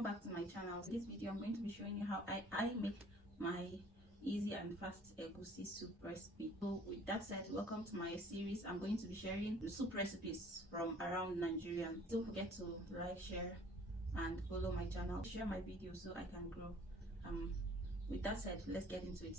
welcome back to my channel. This video I'm going to be showing you how I make my easy and fast egusi soup recipe. So with that said, welcome to my series. I'm going to be sharing the soup recipes from around Nigeria. Don't forget to like, share and follow my channel, share my videos so I can grow. With that said, let's get into it.